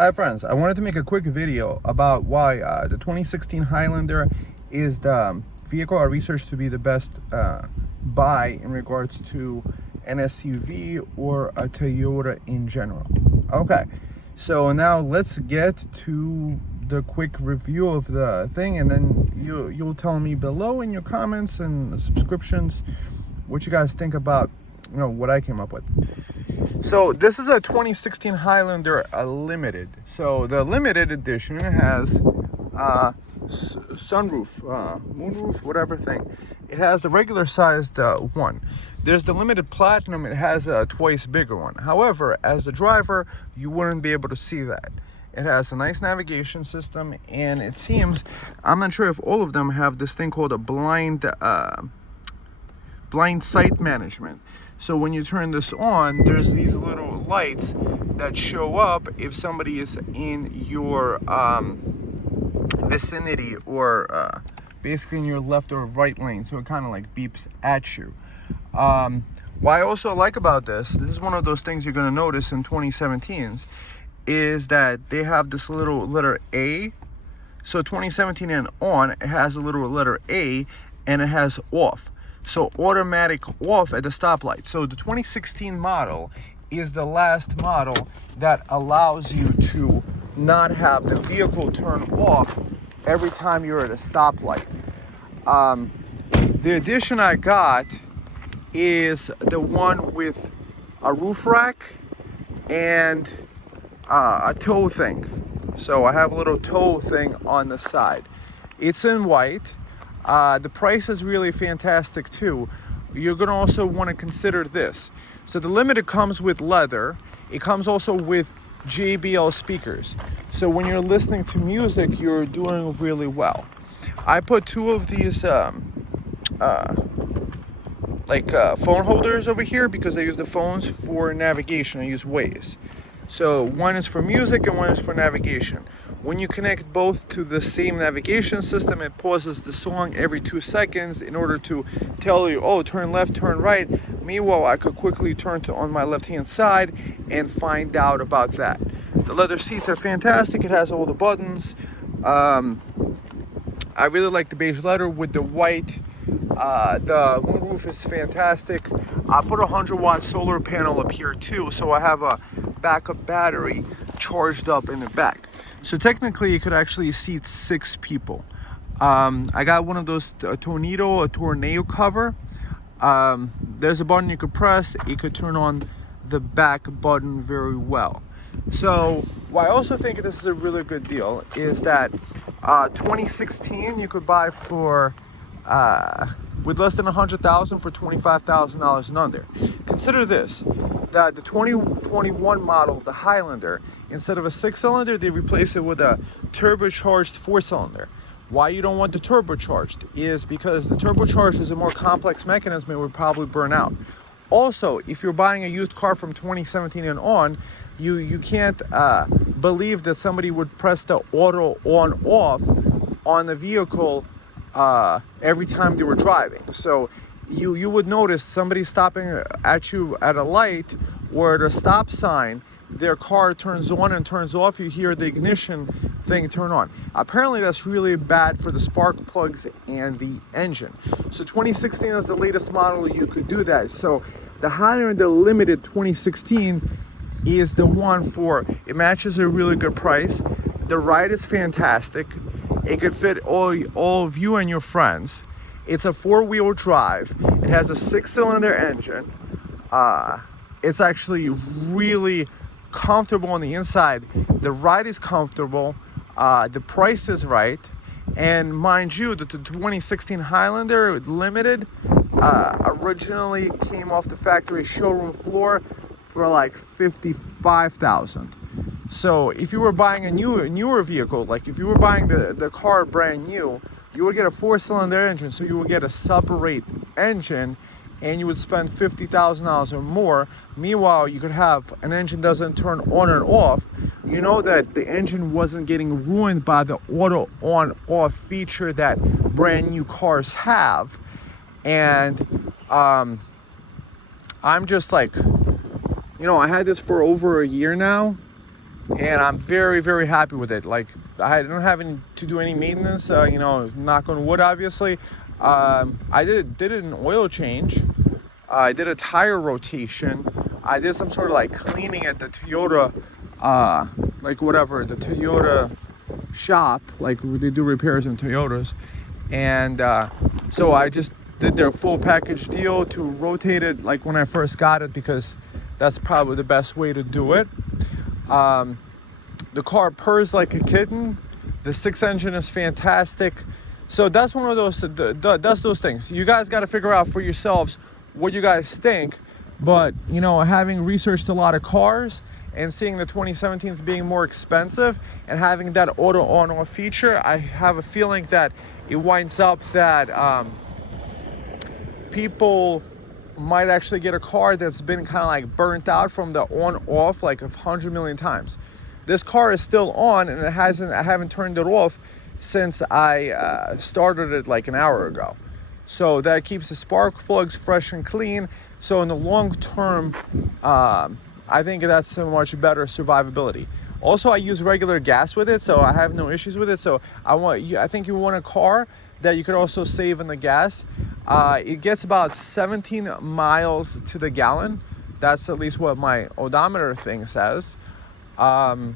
Hi friends, I wanted to make a quick video about why the 2016 Highlander is the vehicle I researched to be the best buy in regards to an SUV or a Toyota in general. Okay, so now let's get to the quick review of the thing, and then you'll tell me below in your comments and subscriptions what you guys think about what I came up with. So this is a 2016 Highlander Limited. So the limited edition has sunroof, moonroof, whatever thing. It has the regular sized one. There's the limited platinum. It has a twice bigger one. However, as a driver, you wouldn't be able to see that. It has a nice navigation system, and it seems, I'm not sure if all of them have this thing called a blind sight management. So when you turn this on, there's these little lights that show up if somebody is in your vicinity or basically in your left or right lane. So it kind of like beeps at you. What I also like about this is one of those things you're going to notice in 2017s, is that they have this little letter A. So 2017 and on, it has a little letter A, and it has off. So automatic off at the stoplight. So the 2016 model is the last model that allows you to not have the vehicle turn off every time you're at a stoplight. The edition I got is the one with a roof rack and a tow thing. So I have a little tow thing on the side. It's in white. The price is really fantastic too. You're going to also want to consider this. So the Limited comes with leather. It comes also with JBL speakers. So when you're listening to music, you're doing really well. I put two of these phone holders over here because I use the phones for navigation. I use Waze. So one is for music and one is for navigation. When you connect both to the same navigation system, it pauses the song every 2 seconds in order to tell you, oh, turn left, turn right. Meanwhile, I could quickly turn to on my left-hand side and find out about that. The leather seats are fantastic. It has all the buttons. I really like the beige leather with the white. The moonroof is fantastic. I put a 100-watt solar panel up here too, so I have a backup battery charged up in the back. So technically, it could actually seat 6 people. I got one of those tornado cover. There's a button you could press. It could turn on the back button very well. So what I also think this is a really good deal is that 2016 you could buy for with less than $100,000 for $25,000 and under. Consider this, that the 2021 model, the Highlander, instead of a 6-cylinder, they replace it with a turbocharged 4-cylinder. Why you don't want the turbocharged is because the turbocharged is a more complex mechanism. It would probably burn out. Also, if you're buying a used car from 2017 and on, you can't believe that somebody would press the auto on off on the vehicle every time they were driving. So you would notice somebody stopping at you at a light or at a stop sign, their car turns on and turns off. You hear the ignition thing turn on. Apparently that's really bad for the spark plugs and the engine. So 2016 is the latest model you could do that. So the Highlander Limited 2016 is the one for, it matches a really good price. The ride is fantastic. It could fit all of you and your friends. It's a 4-wheel drive. It has a 6-cylinder engine. It's actually really comfortable on the inside. The ride is comfortable. The price is right. And mind you, the 2016 Highlander Limited originally came off the factory showroom floor for like $55,000. So if you were buying a newer vehicle, like if you were buying the car brand new, you would get a 4-cylinder engine, so you would get a sub-rate engine, and you would spend $50,000 or more. Meanwhile, you could have an engine doesn't turn on and off. You know that the engine wasn't getting ruined by the auto on-off feature that brand new cars have. And I'm just like, I had this for over a year now. and I'm very, very happy with it. Like, I don't have to do any maintenance, knock on wood, obviously. I did an oil change. I did a tire rotation. I did some sort of like cleaning at the Toyota, the Toyota shop, like they do repairs in Toyotas. And so I just did their full package deal to rotate it like when I first got it, because that's probably the best way to do it. The car purrs like a kitten. The 6 engine is fantastic. So that's one of those things. You guys got to figure out for yourselves what you guys think. But, having researched a lot of cars and seeing the 2017s being more expensive and having that auto on-off feature, I have a feeling that it winds up that people might actually get a car that's been kind of like burnt out from the on-off like 100 million times. This car is still on, and I haven't turned it off since I started it like an hour ago. So that keeps the spark plugs fresh and clean. So in the long term, I think that's a much better survivability. Also, I use regular gas with it, so I have no issues with it. So I think you want a car that you could also save in the gas. It gets about 17 miles to the gallon. That's at least what my odometer thing says. It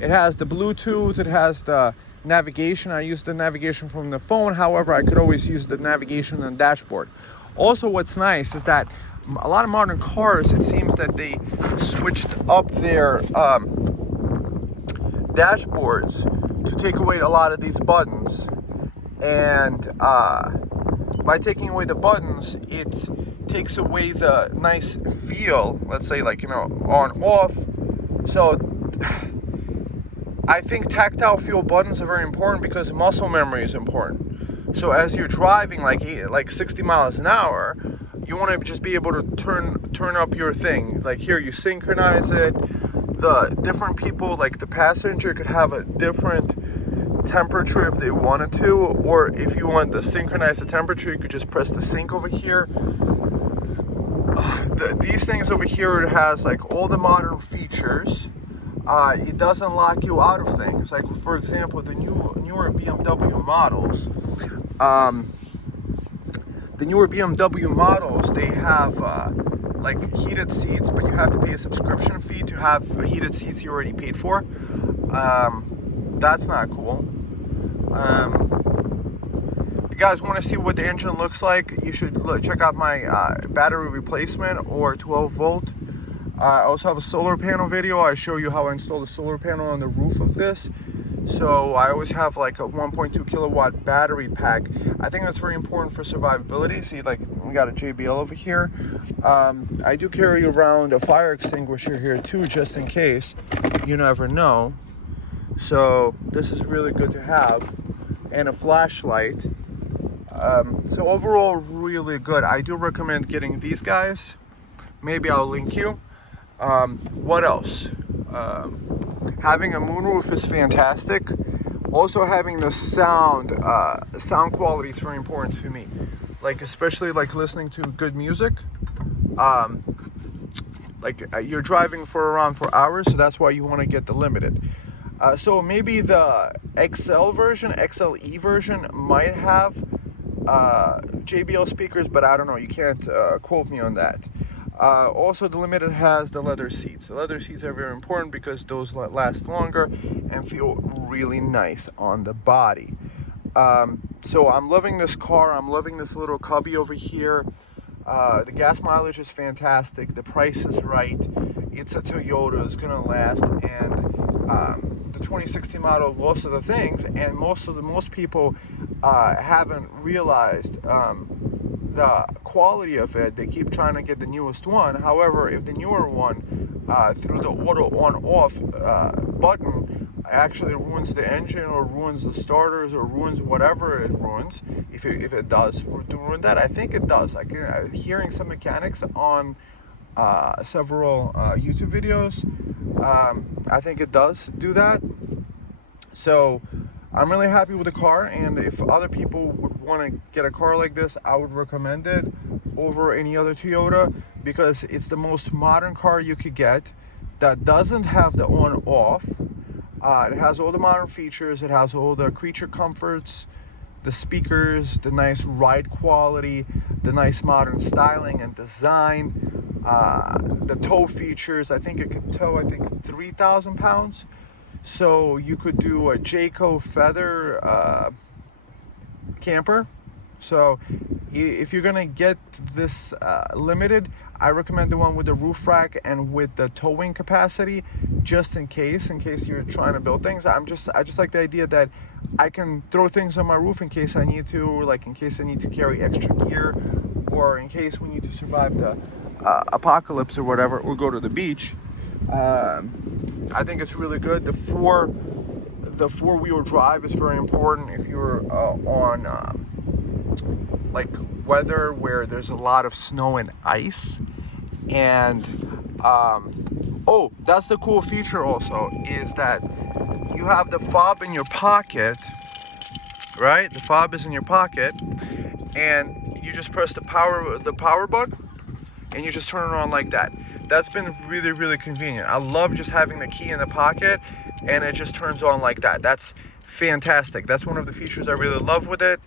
has the Bluetooth, it has the navigation. I use the navigation from the phone. However, I could always use the navigation on the dashboard. Also, what's nice is that a lot of modern cars, it seems that they switched up their dashboards to take away a lot of these buttons. And by taking away the buttons, it takes away the nice feel, let's say on off. So I think tactile feel buttons are very important because muscle memory is important. So as you're driving like 60 miles an hour, you want to just be able to turn up your thing. Like here, you synchronize it. The different people, like the passenger, could have a different temperature if they wanted to, or if you want to synchronize the temperature, you could just press the sync over here. These things over here, it has like all the modern features. It doesn't lock you out of things. Like for example, the newer BMW models. They have like heated seats, but you have to pay a subscription fee to have heated seats you already paid for. That's not cool. If you guys want to see what the engine looks like, you should check out my battery replacement or 12 volt. I also have a solar panel video. I show you how I installed a solar panel on the roof of this. So I always have like a 1.2 kilowatt battery pack. I think that's very important for survivability. See, like we got a JBL over here. I do carry around a fire extinguisher here too, just in case. You never know. So this is really good to have, and a flashlight. So overall, really good. I do recommend getting these guys. Maybe I'll link you. What else? Having a moonroof is fantastic. Also, having the sound quality is very important to me. Like especially like listening to good music. You're driving for around 4 hours, so that's why you want to get the limited. So maybe the XLE version might have JBL speakers, but I don't know. You can't quote me on that. Also, the Limited has the leather seats. The leather seats are very important because those last longer and feel really nice on the body. So I'm loving this car. I'm loving this little cubby over here. The gas mileage is fantastic. The price is right. It's a Toyota. It's gonna last. And the 2016 model, most of the things, and most people haven't realized the quality of it. They keep trying to get the newest one. However, if the newer one through the auto on-off button actually ruins the engine or ruins the starters or ruins whatever it ruins, if it does ruin that, I think it does. Hearing some mechanics on several YouTube videos, I think it does do that. So I'm really happy with the car, and if other people would want to get a car like this, I would recommend it over any other Toyota because it's the most modern car you could get. that doesn't have the on off. It has all the modern features. It has all the creature comforts, the speakers, the nice ride quality, the nice modern styling and design, the tow features. I think it could tow, 3,000 pounds. So you could do a Jayco Feather camper. So if you're gonna get this limited, I recommend the one with the roof rack and with the towing capacity, just in case you're trying to build things. I just like the idea that I can throw things on my roof in case I need to, or like in case I need to carry extra gear, or in case we need to survive the apocalypse or whatever, or go to the beach. I think it's really good. The four-wheel drive is very important if you're on like weather where there's a lot of snow and ice. And oh, that's the cool feature also, is that you have the fob in your pocket, right? The fob is in your pocket, and you just press the power button, and you just turn it on like that. That's been really, really convenient. I love just having the key in the pocket and it just turns on like that. That's fantastic. That's one of the features I really love with it.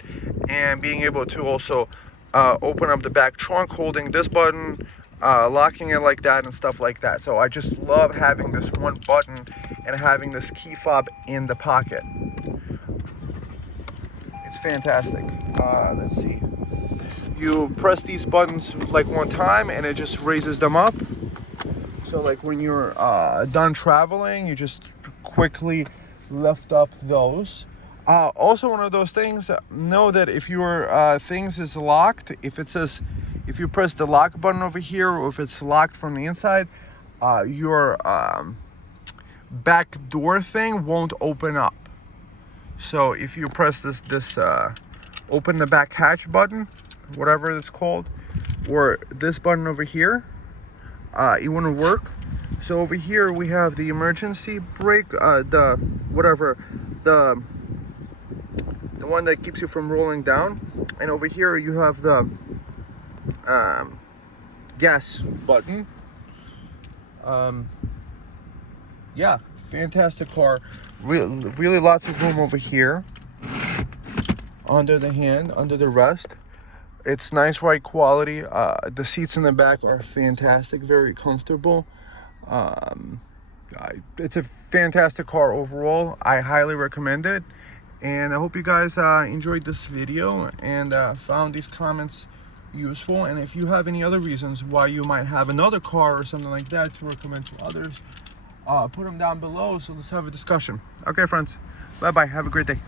And being able to also open up the back trunk, holding this button, locking it like that and stuff like that. So I just love having this one button and having this key fob in the pocket. It's fantastic. Let's see. You press these buttons like one time and it just raises them up. So like when you're done traveling, you just quickly lift up those. Also, one of those things, know that if your things is locked, if you press the lock button over here, or if it's locked from the inside, your back door thing won't open up. So if you press this open the back hatch button, whatever it's called, or this button over here, it wouldn't work. So over here we have the emergency brake, the one that keeps you from rolling down, and over here you have the gas button. Yeah, fantastic car. Really lots of room over here under the hand, under the rest. It's nice ride quality. The seats in the back are fantastic, very comfortable. It's a fantastic car overall. I highly recommend it. And I hope you guys enjoyed this video and found these comments useful. And if you have any other reasons why you might have another car or something like that to recommend to others, put them down below so let's have a discussion. Okay, friends. Bye-bye. Have a great day.